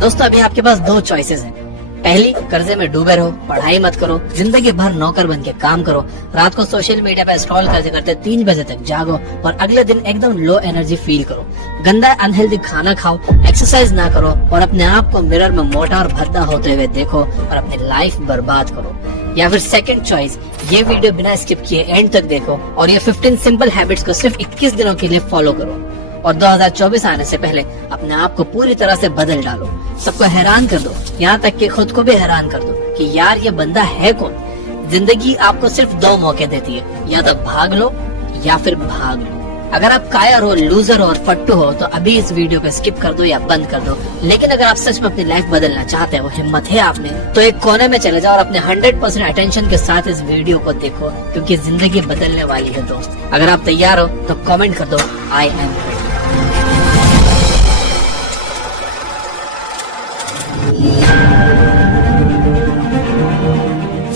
दोस्तों अभी आपके पास दो चॉइसेस हैं। पहली, कर्जे में डूबे रहो, पढ़ाई मत करो, जिंदगी भर नौकर बन के काम करो, रात को सोशल मीडिया पे स्क्रॉल करते करते 3 बजे तक जागो और अगले दिन एकदम लो एनर्जी फील करो। गंदा अनहेल्दी खाना खाओ, एक्सरसाइज ना करो और अपने आप को मिरर में मोटा और भद्दा होते हुए देखो और अपनी लाइफ बर्बाद करो। या फिर सेकंड चॉइस, ये वीडियो बिना स्किप किए एंड तक देखो और ये 15 सिंपल हैबिट्स को सिर्फ 21 दिनों के लिए फॉलो करो और 2024 आने से पहले अपने आप को पूरी तरह से बदल डालो। सबको हैरान कर दो, यहाँ तक कि खुद को भी हैरान कर दो कि यार ये बंदा है कौन। जिंदगी आपको सिर्फ 2 मौके देती है, या तो भाग लो या फिर भाग लो। अगर आप कायर हो, लूजर हो और फट्टू हो तो अभी इस वीडियो को स्किप कर दो या बंद कर दो। लेकिन अगर आप सच में अपनी लाइफ बदलना चाहते हो, हिम्मत है आप में, तो एक कोने में चले जाओ और अपने 100% अटेंशन के साथ इस वीडियो को देखो, क्योंकि जिंदगी बदलने वाली है दोस्त। अगर आप तैयार हो तो कमेंट कर दो आई एम रेडी।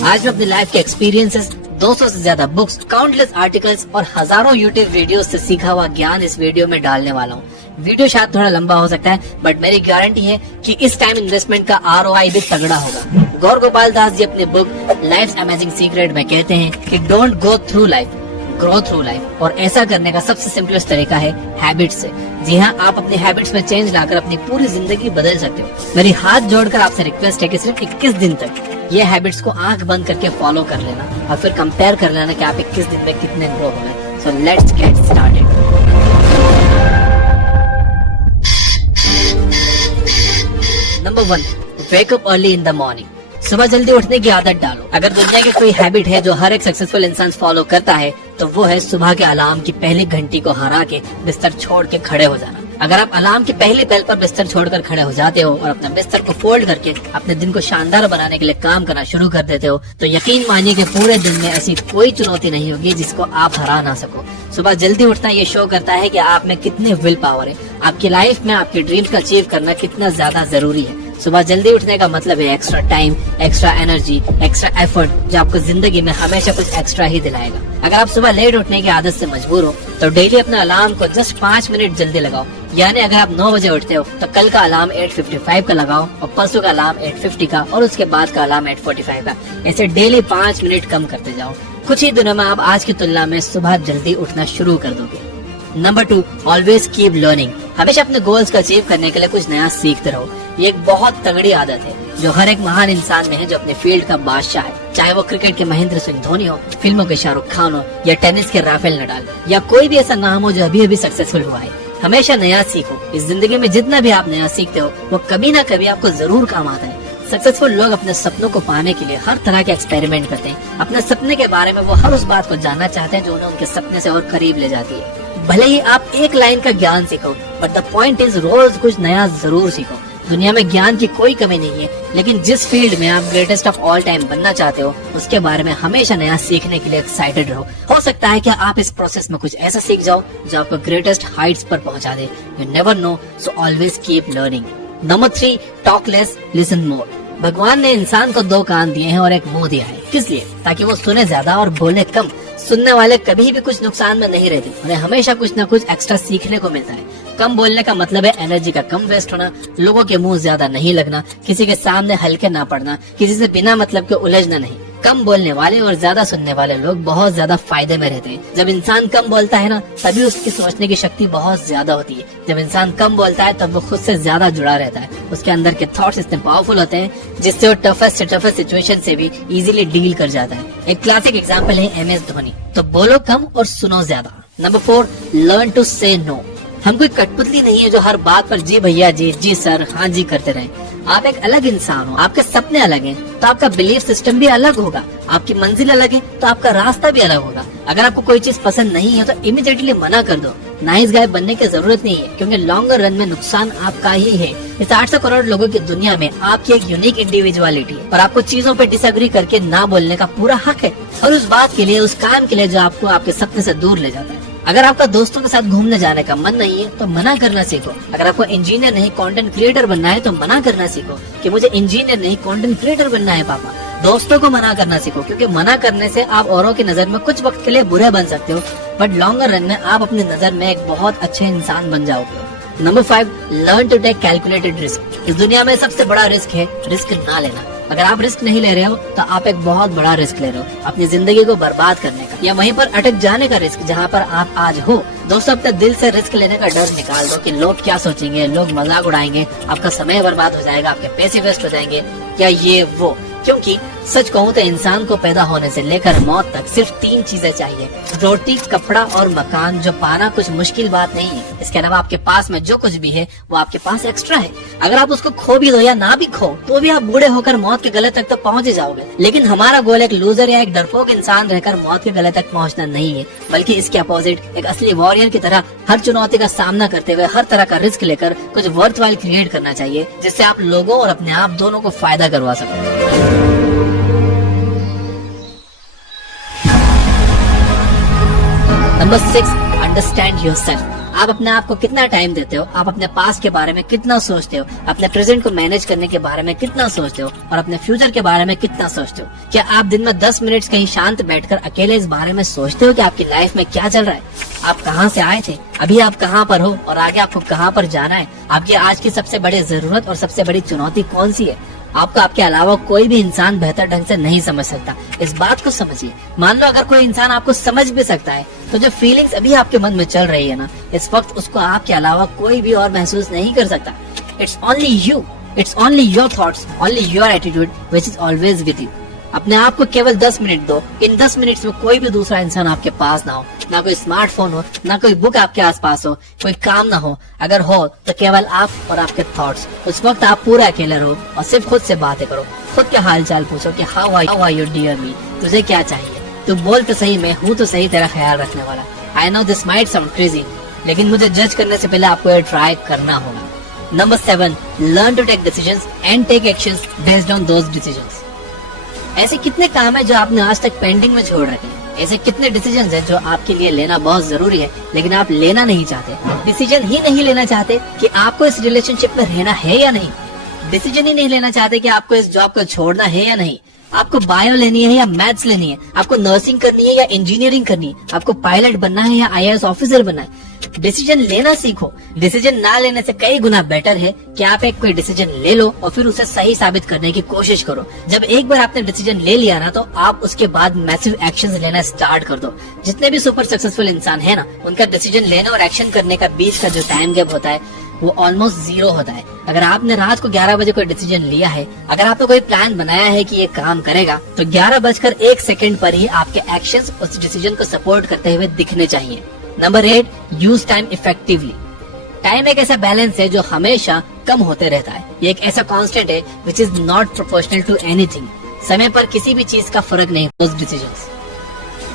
आज मैं अपनी लाइफ के एक्सपीरियंसेस, 200 से ज्यादा बुक्स, काउंटलेस आर्टिकल्स और हजारों यूट्यूब वीडियोस से सीखा हुआ ज्ञान इस वीडियो में डालने वाला हूँ। वीडियो शायद थोड़ा लंबा हो सकता है, बट मेरी गारंटी है कि इस टाइम इन्वेस्टमेंट का ROI भी तगड़ा होगा। गौर गोपाल दास जी अपने बुक लाइफ्स अमेजिंग सीक्रेट में कहते हैं कि don't go through life, grow through life. और ऐसा करने का सबसे सिंपलेस्ट तरीका है हैबिट्स से। जी हाँ, आप अपनी हैबिट्स में चेंज लाकर अपनी पूरी जिंदगी बदल सकते हो। मेरी हाथ जोड़कर आपसे रिक्वेस्ट है कि सिर्फ 21 दिन तक ये हैबिट्स को आंख बंद करके फॉलो कर लेना और फिर कंपेयर कर लेना कि आप 21 दिन में कितने ग्रो हो गए। So let's get started. Number 1, wake up early in the morning. सुबह जल्दी उठने की आदत डालो। अगर दुनिया की कोई हैबिट है जो हर एक सक्सेसफुल इंसान फॉलो करता है तो वो है सुबह के अलार्म की पहली घंटी को हरा के बिस्तर छोड़ के खड़े हो जाना। अगर आप अलार्म की पहली बेल पर बिस्तर छोड़कर खड़े हो जाते हो और अपने बिस्तर को फोल्ड करके अपने दिन को शानदार बनाने के लिए काम करना शुरू कर देते हो तो यकीन मानिए कि पूरे दिन में ऐसी कोई चुनौती नहीं होगी जिसको आप हरा ना सको। सुबह जल्दी उठना ये शो करता है कि आप में कितने विल पावर है, आपकी लाइफ में आपके ड्रीम्स को अचीव करना कितना ज्यादा जरूरी है। सुबह जल्दी उठने का मतलब है extra time, extra energy, extra effort, जो आपको जिंदगी में हमेशा कुछ एक्स्ट्रा ही दिलाएगा। अगर आप सुबह लेट उठने की आदत से मजबूर हो तो डेली अपने अलार्म को जस्ट 5 मिनट जल्दी लगाओ। यानी अगर आप 9 बजे उठते हो तो कल का अलार्म 8:55 का लगाओ और परसों का अलार्म 8:50 का और उसके बाद का अलार्म 8:45 का। ऐसे डेली 5 मिनट कम करते जाओ। कुछ ही दिनों में आप आज की तुलना में सुबह जल्दी उठना शुरू कर दोगे। Number 2, always keep learning. हमेशा अपने गोल्स को अचीव करने के लिए कुछ नया सीखते रहो। ये एक बहुत तगड़ी आदत है जो हर एक महान इंसान में है जो अपने फील्ड का बादशाह है। चाहे वो क्रिकेट के महेंद्र सिंह धोनी हो, फिल्मों के शाहरुख खान हो या टेनिस के राफेल नडाल या कोई भी ऐसा नाम हो जो अभी अभी सक्सेसफुल हुआ है। हमेशा नया सीखो। इस जिंदगी में जितना भी आप नया सीखते हो वो कभी ना कभी आपको जरूर काम आता है। सक्सेसफुल लोग अपने सपनों को पाने के लिए हर तरह के एक्सपेरिमेंट करते हैं। अपने सपने के बारे में वो हर उस बात को जानना चाहते हैं जो उन्हें उनके सपने से और करीब ले जाती है। भले ही आप एक लाइन का ज्ञान सीखो, but the point is rose कुछ नया जरूर सीखो। दुनिया में ज्ञान की कोई कमी नहीं है, लेकिन जिस फील्ड में आप ग्रेटेस्ट ऑफ ऑल टाइम बनना चाहते हो उसके बारे में हमेशा नया सीखने के लिए एक्साइटेड रहो। हो सकता है कि आप इस प्रोसेस में कुछ ऐसा सीख जाओ जो आपको ग्रेटेस्ट हाइट्स पर पहुंचा दे। You never know, so always keep learning. Number 3, talk less, listen more. भगवान ने इंसान को 2 कान दिए हैं और एक मुंह दिया है। किस लिए? ताकि वो सुने ज्यादा और बोले कम। सुनने वाले कभी भी कुछ नुकसान में नहीं रहते, उन्हें हमेशा कुछ न कुछ एक्स्ट्रा सीखने को मिलता है। कम बोलने का मतलब है एनर्जी का कम वेस्ट होना, लोगों के मुंह ज्यादा नहीं लगना, किसी के सामने हल्के ना पड़ना, किसी से बिना मतलब के उलझना नहीं। कम बोलने वाले और ज्यादा सुनने वाले लोग बहुत ज्यादा फायदे में रहते हैं। जब इंसान कम बोलता है ना, तभी उसकी सोचने की शक्ति बहुत ज्यादा होती है। जब इंसान कम बोलता है तब वो खुद से ज्यादा जुड़ा रहता है। उसके अंदर के थॉट्स इतने पावरफुल होते हैं जिससे वो टफेस्ट से टफेस्ट सिचुएशन से भी इजीली डील कर जाता है। एक क्लासिक एग्जांपल है MS धोनी। तो बोलो कम और सुनो ज्यादा। नंबर 4, लर्न टू से नो। हम कोई कठपुतली नहीं है जो हर बात पर जी भैया जी, जी सर, हाँ जी करते रहे। आप एक अलग इंसान हो, आपके सपने अलग हैं, तो आपका बिलीफ सिस्टम भी अलग होगा। आपकी मंजिल अलग है तो आपका रास्ता भी अलग होगा। अगर आपको कोई चीज पसंद नहीं है तो इमीडिएटली मना कर दो। नाइस गाय बनने की जरूरत नहीं है, क्योंकि लॉन्गर रन में नुकसान आपका ही है। इस 800 करोड़ लोगों की दुनिया में आपकी एक यूनिक इंडिविजुअलिटी है और आपको चीजों पे डिसएग्री करके ना बोलने का पूरा हक है, और उस बात के लिए, उस काम के लिए जो आपको आपके सपने से दूर ले जाता है। अगर आपका दोस्तों के साथ घूमने जाने का मन नहीं है तो मना करना सीखो। अगर आपको इंजीनियर नहीं कंटेंट क्रिएटर बनना है तो मना करना सीखो कि मुझे इंजीनियर नहीं कंटेंट क्रिएटर बनना है पापा। दोस्तों को मना करना सीखो, क्योंकि मना करने से आप औरों की नजर में कुछ वक्त के लिए बुरे बन सकते हो, बट लॉन्गर रन में आप अपनी नजर में एक बहुत अच्छे इंसान बन जाओगे। Number 5, learn to take calculated risk. इस दुनिया में सबसे बड़ा रिस्क है रिस्क ना लेना। अगर आप रिस्क नहीं ले रहे हो तो आप एक बहुत बड़ा रिस्क ले रहे हो, अपनी जिंदगी को बर्बाद करने का या वहीं पर अटक जाने का रिस्क जहाँ पर आप आज हो। दोस्तों, अपने दिल से रिस्क लेने का डर निकाल दो कि लोग क्या सोचेंगे, लोग मजाक उड़ाएंगे, आपका समय बर्बाद हो जाएगा, आपके पैसे वेस्ट हो जाएंगे या ये वो। क्योंकि सच कहूँ तो इंसान को पैदा होने से लेकर मौत तक सिर्फ 3 चीजें चाहिए, रोटी, कपड़ा और मकान, जो पाना कुछ मुश्किल बात नहीं है। इसके अलावा आपके पास में जो कुछ भी है वो आपके पास एक्स्ट्रा है। अगर आप उसको खो भी दो या ना भी खो तो भी आप बूढ़े होकर मौत के गले तक तो पहुंच ही जाओगे। लेकिन हमारा गोल एक लूजर या एक डरपोक इंसान रहकर मौत के गले तक पहुंचना नहीं है, बल्कि इसके अपोजिट एक असली वॉरियर की तरह हर चुनौती का सामना करते हुए हर तरह का रिस्क लेकर कुछ वर्थवाइल क्रिएट करना चाहिए, जिससे आप लोगों और अपने आप दोनों को फायदा करवा सको। Number 6, understand yourself. आप अपने आप को कितना टाइम देते हो, आप अपने पास्ट के बारे में कितना सोचते हो, अपने प्रेजेंट को मैनेज करने के बारे में कितना सोचते हो और अपने फ्यूचर के बारे में कितना सोचते हो। क्या आप दिन में 10 मिनट कहीं शांत बैठकर अकेले इस बारे में सोचते हो कि आपकी लाइफ में क्या चल रहा है, आप कहाँ से आए थे, अभी आप कहाँ पर हो और आगे आपको कहाँ पर जाना है, आपकी आज की सबसे बड़ी जरूरत और सबसे बड़ी चुनौती कौन सी है। आपको आपके अलावा कोई भी इंसान बेहतर ढंग से नहीं समझ सकता, इस बात को समझिए। मान लो अगर कोई इंसान आपको समझ भी सकता है तो जो फीलिंग्स अभी आपके मन में चल रही है ना, इस वक्त उसको आपके अलावा कोई भी और महसूस नहीं कर सकता। It's only you, it's only your thoughts, only your attitude which is always with you. अपने आप को केवल 10 मिनट दो। इन 10 मिनट में कोई भी दूसरा इंसान आपके पास ना हो, ना कोई स्मार्टफोन हो, ना कोई बुक आपके आसपास हो, कोई काम ना हो। अगर हो तो केवल आप और आपके थॉट्स। उस वक्त आप पूरा अकेले रहो और सिर्फ खुद से बातें करो, खुद के हाल चाल पूछो कि हाउ आर यू डियर मी, तुझे क्या चाहिए, तू बोल तो सही, मैं हूँ तो सही तेरा ख्याल रखने वाला। I know this might sound crazy, लेकिन मुझे जज करने से पहले आपको ये ट्राई करना होगा। Number 7, learn to take decisions and take actions based on those decisions. ऐसे कितने काम है जो आपने आज तक पेंडिंग में छोड़ रखे हैं, ऐसे कितने डिसीजन हैं जो आपके लिए लेना बहुत जरूरी है लेकिन आप लेना नहीं चाहते। डिसीजन ही नहीं लेना चाहते कि आपको इस रिलेशनशिप में रहना है या नहीं, डिसीजन ही नहीं लेना चाहते कि आपको इस जॉब को छोड़ना है या नहीं, आपको बायो लेनी है या मैथ्स लेनी है, आपको नर्सिंग करनी है या इंजीनियरिंग करनी है, आपको पायलट बनना है या IAS ऑफिसर बनना है। डिसीजन लेना सीखो। डिसीजन ना लेने से कई गुना बेटर है कि आप एक कोई डिसीजन ले लो और फिर उसे सही साबित करने की कोशिश करो। जब एक बार आपने डिसीजन ले लिया ना, तो आप उसके बाद मैसिव एक्शंस लेना स्टार्ट कर दो। जितने भी सुपर सक्सेसफुल इंसान है ना, उनका डिसीजन लेने और एक्शन करने का बीच का जो टाइम गैप होता है वो ऑलमोस्ट 0 होता है। अगर आपने रात को 11 बजे कोई डिसीजन लिया है, अगर आपने कोई प्लान बनाया है कि ये काम करेगा, तो 11:01 पर ही आपके एक्शंस उस डिसीजन को सपोर्ट करते हुए दिखने चाहिए। Number 8, use time effectively. Time एक ऐसा बैलेंस है जो हमेशा कम होते रहता है। ये एक ऐसा कांस्टेंट है which is not proportional to anything. समय पर किसी भी चीज का फर्क नहीं उस डिसीजंस।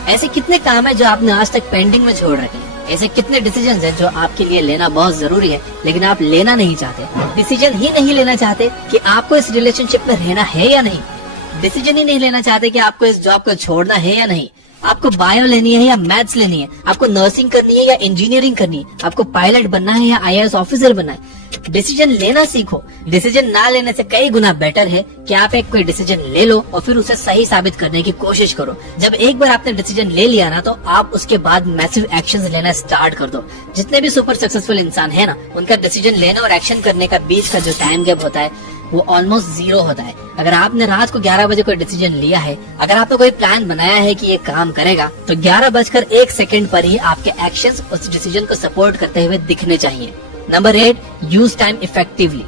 ऐसे कितने काम है जो आपने आज तक पेंडिंग में छोड़ रखे हैं, ऐसे कितने डिसीजन हैं जो आपके लिए लेना बहुत जरूरी है लेकिन आप लेना नहीं चाहते। डिसीजन ही नहीं लेना चाहते कि आपको इस रिलेशनशिप में रहना है या नहीं, डिसीजन ही नहीं लेना चाहते कि आपको इस जॉब को छोड़ना है या नहीं, आपको बायो लेनी है या मैथ्स लेनी है, आपको नर्सिंग करनी है या इंजीनियरिंग करनी है, आपको पायलट बनना है या IAS ऑफिसर बनना है। डिसीजन लेना सीखो। डिसीजन ना लेने से कई गुना बेटर है कि आप एक कोई डिसीजन ले लो और फिर उसे सही साबित करने की कोशिश करो। जब एक बार आपने डिसीजन ले लिया ना, तो आप उसके बाद मैसिव एक्शंस लेना स्टार्ट कर दो। जितने भी सुपर सक्सेसफुल इंसान है ना, उनका डिसीजन लेने और एक्शन करने का बीच का जो टाइम गैप होता है वो ऑलमोस्ट 0 होता है। अगर आपने रात को 11 बजे कोई डिसीजन लिया है, अगर आपने कोई प्लान बनाया है कि ये काम करेगा, तो 11:01 पर ही आपके एक्शंस उस डिसीजन को सपोर्ट करते हुए दिखने चाहिए। Number 8, use time effectively.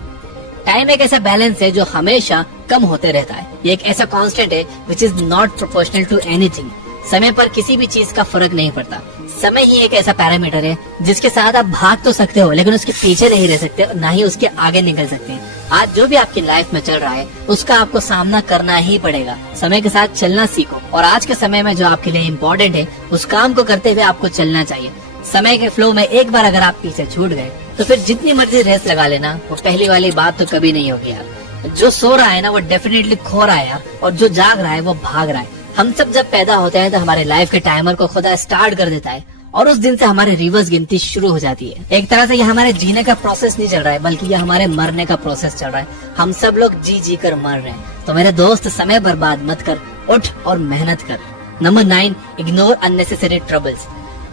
Time एक ऐसा बैलेंस है जो हमेशा कम होते रहता है। ये एक ऐसा कांस्टेंट है which is not proportional to anything. समय पर किसी भी चीज का फर्क नहीं पड़ता। समय ही एक ऐसा पैरामीटर है जिसके साथ आप भाग तो सकते हो लेकिन उसके पीछे नहीं रह सकते, ना ही उसके आगे निकल सकते हैं। आज जो भी आपकी लाइफ में चल रहा है उसका आपको सामना करना ही पड़ेगा। समय के साथ चलना सीखो और आज के समय में जो आपके लिए इम्पोर्टेंट है उस काम को करते हुए आपको चलना चाहिए। समय के फ्लो में एक बार अगर आप पीछे छूट गए तो फिर जितनी मर्जी रेस लगा लेना, वो पहली वाली बात तो कभी नहीं होगी यार। जो सो रहा है ना वो डेफिनेटली खो रहा है यार, और जो जाग रहा है वो भाग रहा है। हम सब जब पैदा होते हैं तो हमारे लाइफ के टाइमर को खुदा स्टार्ट कर देता है और उस दिन से हमारी रिवर्स गिनती शुरू हो जाती है। एक तरह से ये हमारे जीने का प्रोसेस नहीं चल रहा है, बल्कि ये हमारे मरने का प्रोसेस चल रहा है। हम सब लोग जी जी कर मर रहे हैं। तो मेरे दोस्त, समय बर्बाद मत कर, उठ और मेहनत कर। Number 9, ignore unnecessary troubles.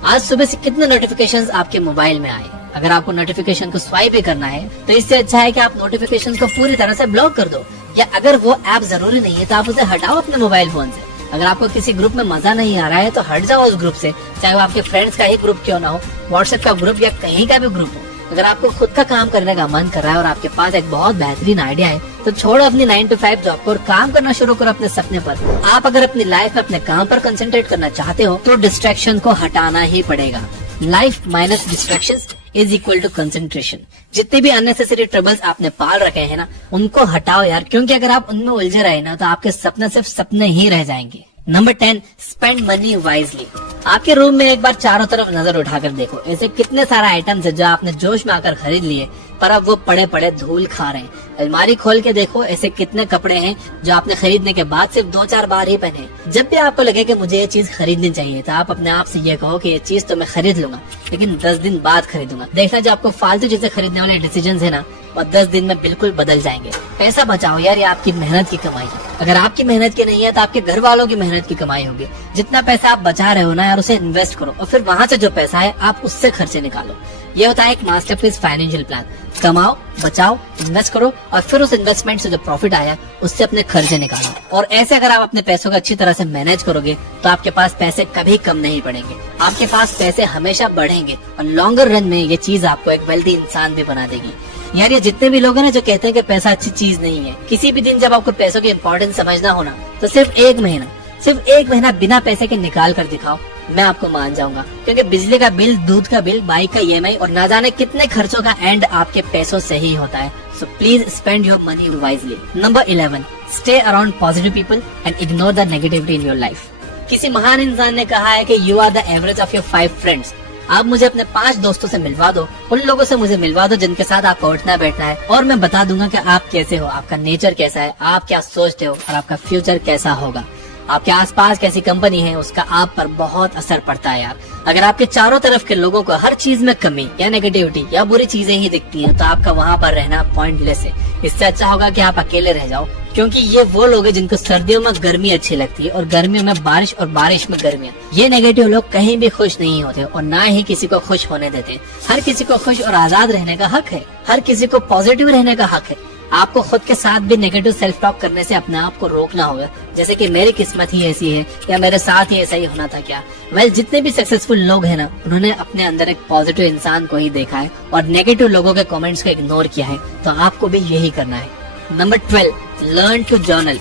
आज सुबह से कितने नोटिफिकेशंस आपके मोबाइल में आए, अगर आपको नोटिफिकेशन को स्वाइप भी करना है तो इससे अच्छा है कि आप नोटिफिकेशन को पूरी तरह से ब्लॉक कर दो, या अगर वो ऐप जरूरी नहीं है तो आप उसे हटाओ अपने मोबाइल फोन से। अगर आपको किसी ग्रुप में मजा नहीं आ रहा है तो हट जाओ उस ग्रुप से, चाहे वो आपके फ्रेंड्स का ही ग्रुप क्यों ना हो, व्हाट्सएप का ग्रुप या कहीं का भी ग्रुप हो। अगर आपको खुद का काम करने का मन कर रहा है और आपके पास एक बहुत बेहतरीन आइडिया है तो छोड़ो अपनी 9 to 5 जॉब को और काम करना शुरू करो अपने सपने पर। आप अगर अपनी लाइफ में अपने काम पर कंसंट्रेट करना चाहते हो तो डिस्ट्रैक्शन को हटाना ही पड़ेगा। Life minus distractions is equal to concentration. जितने भी अननेसेसरी ट्रबल्स आपने पाल रखे हैं ना, उनको हटाओ यार, क्योंकि अगर आप उनमें उलझे रहे ना तो आपके सपने सिर्फ सपने ही रह जाएंगे। Number 10, spend money wisely. आपके रूम में एक बार चारों तरफ नजर उठाकर देखो, ऐसे कितने सारे आइटम्स है जो आपने जोश में आकर खरीद लिए पर अब वो पड़े पड़े धूल खा रहे हैं। अलमारी खोल के देखो, ऐसे कितने कपड़े हैं जो आपने खरीदने के बाद सिर्फ 2-4 बार ही पहने। जब भी आपको लगे कि मुझे ये चीज खरीदनी चाहिए तो आप अपने आप से ये कहो कि ये चीज तो मैं खरीद लूंगा, लेकिन 10 दिन बाद खरीदूंगा। देखना जो आपको फालतू चीजें खरीदने वाले डिसीजन है ना, और 10 दिन में बिल्कुल बदल जाएंगे। पैसा बचाओ यार, ये आपकी मेहनत की कमाई है। अगर आपकी मेहनत की नहीं है तो आपके घर वालों की मेहनत की कमाई होगी। जितना पैसा आप बचा रहे हो ना यार, उसे इन्वेस्ट करो और फिर वहाँ से जो पैसा है आप उससे खर्चे निकालो। ये होता है एक मास्टरपीस फाइनेंशियल प्लान। कमाओ, बचाओ, इन्वेस्ट करो और फिर उस इन्वेस्टमेंट से जो प्रॉफिट आया उससे अपने खर्चे निकालो। और ऐसे अगर आप अपने पैसों को अच्छी तरह से मैनेज करोगे तो आपके पास पैसे कभी कम नहीं पड़ेंगे, आपके पास पैसे हमेशा बढ़ेंगे और लॉन्गर रन में ये चीज आपको एक वेल्दी इंसान भी बना देगी। यार ये जितने भी लोग हैं ना जो कहते हैं कि पैसा अच्छी चीज नहीं है, किसी भी दिन जब आपको पैसों की इम्पोर्टेंस समझना हो ना तो सिर्फ एक महीना बिना पैसे के निकाल कर दिखाओ, मैं आपको मान जाऊंगा। क्योंकि बिजली का बिल, दूध का बिल, बाइक का EMI और ना जाने कितने खर्चों का एंड आपके पैसों से ही होता है। So please spend your money wisely. Number 11, stay around positive people and ignore the negativity in your life. किसी महान इंसान ने कहा है कि you are the average of your 5 friends. आप मुझे अपने 5 दोस्तों से मिलवा दो, उन लोगों से मुझे मिलवा दो जिनके साथ आपको उठना बैठना है, और मैं बता दूंगा कि आप कैसे हो, आपका नेचर कैसा है, आप क्या सोचते हो और आपका फ्यूचर कैसा होगा। आपके आसपास कैसी कंपनी है उसका आप पर बहुत असर पड़ता है यार। अगर आपके चारों तरफ के लोगों को हर चीज में कमी या नेगेटिविटी या बुरी चीजें ही दिखती हैं तो आपका वहाँ पर रहना पॉइंटलेस है। इससे अच्छा होगा कि आप अकेले रह जाओ, क्योंकि ये वो लोग हैं जिनको सर्दियों में गर्मी अच्छी लगती है और गर्मियों में बारिश और बारिश में गर्मियाँ। ये नेगेटिव लोग कहीं भी खुश नहीं होते और ना ही किसी को खुश होने देते। हर किसी को खुश और आजाद रहने का हक है, हर किसी को पॉजिटिव रहने का हक है। आपको खुद के साथ भी नेगेटिव सेल्फ टॉक करने से अपने आप को रोकना होगा, जैसे कि मेरी किस्मत ही ऐसी है या मेरे साथ ही ऐसा ही होना था क्या। जितने भी सक्सेसफुल लोग हैं ना, उन्होंने अपने अंदर एक पॉजिटिव इंसान को ही देखा है और नेगेटिव लोगों के कमेंट्स को इग्नोर किया है, तो आपको भी यही करना है। Number 12, learn to journal.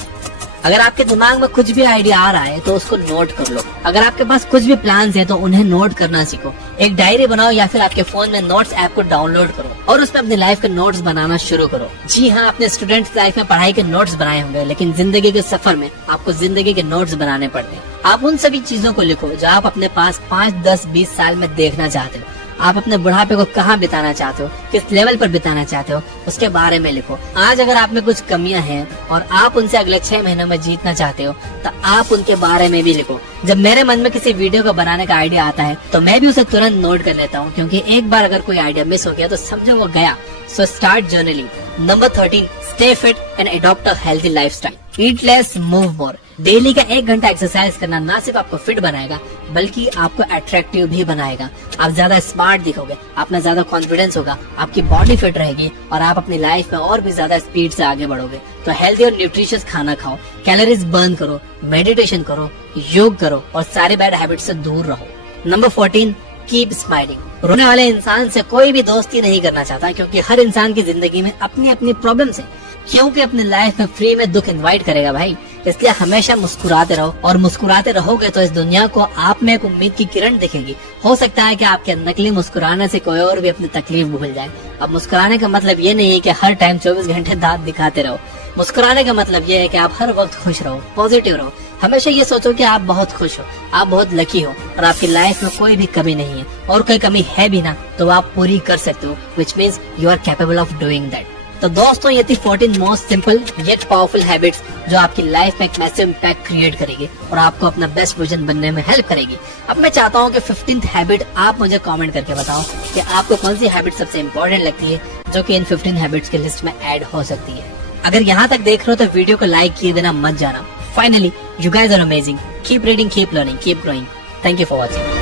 अगर आपके दिमाग में कुछ भी आइडिया आ रहा है तो उसको नोट कर लो। अगर आपके पास कुछ भी प्लान्स हैं तो उन्हें नोट करना सीखो। एक डायरी बनाओ या फिर आपके फोन में नोट्स ऐप को डाउनलोड करो और उसमें अपनी लाइफ के नोट्स बनाना शुरू करो। जी हाँ, अपने स्टूडेंट्स लाइफ में पढ़ाई के नोट्स बनाए होंगे, लेकिन जिंदगी के सफर में आपको जिंदगी के नोट्स बनाने पड़ते हैं। आप उन सभी चीजों को लिखो जो आप अपने पास 5, 10, 20 साल में देखना चाहते हो। आप अपने बुढ़ापे को कहाँ बिताना चाहते हो, किस लेवल पर बिताना चाहते हो, उसके बारे में लिखो। आज अगर आप में कुछ कमियां हैं और आप उनसे अगले 6 महीनों में जीतना चाहते हो तो आप उनके बारे में भी लिखो। जब मेरे मन में किसी वीडियो को बनाने का आइडिया आता है तो मैं भी उसे तुरंत नोट कर लेता हूँ, क्योंकि एक बार अगर कोई आइडिया मिस हो गया तो समझो वो गया। So start journaling. Number 13, stay fit and adopt a healthy lifestyle. Eat less, move more. Daily का 1 घंटा एक्सरसाइज करना ना सिर्फ आपको फिट बनाएगा बल्कि आपको अट्रैक्टिव भी बनाएगा। आप ज्यादा स्मार्ट दिखोगे, आप में ज्यादा कॉन्फिडेंस होगा, आपकी बॉडी फिट रहेगी और आप अपनी लाइफ में और भी ज्यादा स्पीड से आगे बढ़ोगे। तो हेल्दी और न्यूट्रिशियस खाना खाओ, कैलोरीज बर्न करो, मेडिटेशन करो, योग करो और सारे बैड हैबिट से दूर रहो। Number 14, keep smiling. रोने वाले इंसान से कोई भी दोस्ती नहीं करना चाहता, क्योंकि हर इंसान की जिंदगी में अपनी अपनी प्रॉब्लम्स है। क्योंकि अपनी लाइफ में फ्री में दुख इनवाइट करेगा भाई, इसलिए हमेशा मुस्कुराते रहो और मुस्कुराते रहोगे तो इस दुनिया को आप में एक उम्मीद की किरण दिखेगी। हो सकता है कि आपके नकली मुस्कुराने से कोई और भी अपनी तकलीफ भूल जाए। अब मुस्कुराने का मतलब ये नहीं है कि हर टाइम 24 घंटे दांत दिखाते रहो। मुस्कुराने का मतलब ये है कि आप हर वक्त खुश रहो, पॉजिटिव रहो। हमेशा ये सोचो कि आप बहुत खुश हो, आप बहुत लकी हो और आपकी लाइफ में कोई भी कमी नहीं है, और कोई कमी है भी ना तो आप पूरी कर सकते हो, which means you are capable of doing that. तो दोस्तों, ये थी 14 most simple yet powerful habits जो आपकी लाइफ में एक मैसिव इम्पैक्ट क्रिएट करेगी और आपको अपना बेस्ट वर्जन बनने में हेल्प करेगी। अब मैं चाहता हूँ कि 15th हैबिट आप मुझे कमेंट करके बताओ कि आपको कौन सी हैबिट सबसे इम्पोर्टेंट लगती है जो कि इन 15 हैबिट्स की लिस्ट में ऐड हो सकती है। अगर यहाँ तक देख रहे हो तो वीडियो को लाइक किए बिना मत जाना। Finally, you guys are amazing. Keep reading, keep learning, keep growing. Thank you for watching.